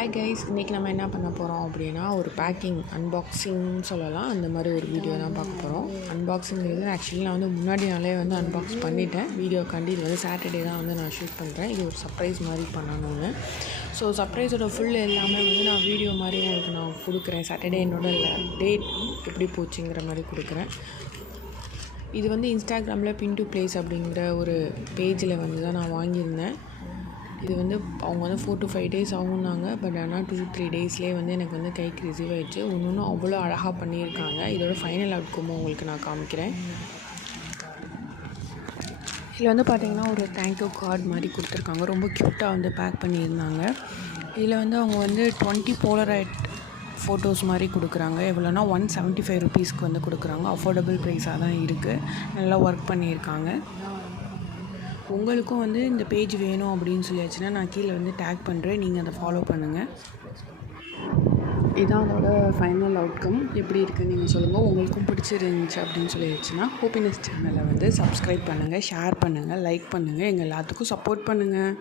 Hi guys, இன்றைக்கி நம்ம என்ன பண்ண போகிறோம் அப்படின்னா ஒரு பேக்கிங் அன்பாக்சிங்னு சொல்லலாம். அந்த மாதிரி ஒரு வீடியோ தான் பார்க்க போகிறோம். அன்பாக்சிங்கிறது ஆக்சுவலி நான் முன்னாடி நாளே அன்பாக்ஸ் பண்ணிட்டேன் வீடியோக்காண்டி. இது சாட்டர்டே தான் நான் ஷூட் பண்ணுறேன். இது ஒரு சர்ப்ரைஸ் மாதிரி பண்ணணும்னு. ஸோ சர்ப்ரைஸோட ஃபுல் எல்லாமே நான் வீடியோ மாதிரி உங்களுக்கு நான் கொடுக்குறேன். சாட்டர்டே என்னோடய டேட் எப்படி போச்சுங்கிற மாதிரி கொடுக்குறேன். இது இன்ஸ்டாகிராமில் பின் டு பிளேஸ் அப்படிங்கிற ஒரு பேஜில் தான் நான் வாங்கியிருந்தேன். இது அவங்க 4 to 5 days ஆகும்னாங்க. பட் ஆனால் 2-3 daysலேயே எனக்கு கைக்கு ரிசீவ் ஆகிடுச்சு. ஒன்று அவ்வளோ அழகாக பண்ணியிருக்காங்க. இதோட ஃபைனல் அவுட்கமும் உங்களுக்கு நான் காமிக்கிறேன். இதில் பார்த்திங்கன்னா ஒரு தேங்க்யூ கார்டு மாதிரி கொடுத்துருக்காங்க. ரொம்ப க்யூட்டாக பேக் பண்ணியிருந்தாங்க. இதில் அவங்க 20 போலராய்ட் ஃபோட்டோஸ் மாதிரி கொடுக்குறாங்க. எவ்வளோனா 175 rupeesக்கு கொடுக்குறாங்க. அஃபோர்டபுள் ப்ரைஸாக தான் இருக்குது. நல்லா ஒர்க் பண்ணியிருக்காங்க. உங்களுக்கும் இந்த பேஜ் வேணும் அப்படின்னு சொல்லியாச்சுன்னா நான் கீழே டேக் பண்ணுறேன். நீங்கள் அதை ஃபாலோ பண்ணுங்கள். இதான் அதோட ஃபைனல் அவுட்கம். எப்படி இருக்குன்னு நீங்கள் சொல்லுங்கள். உங்களுக்கும் பிடிச்சிருந்துச்சு அப்படின்னு சொல்லிடுச்சுன்னா ஹோப்பினஸ் சேனலை சப்ஸ்கிரைப் பண்ணுங்கள், ஷேர் பண்ணுங்கள், லைக் பண்ணுங்கள். எங்கள் எல்லாத்துக்கும் சப்போர்ட் பண்ணுங்கள்.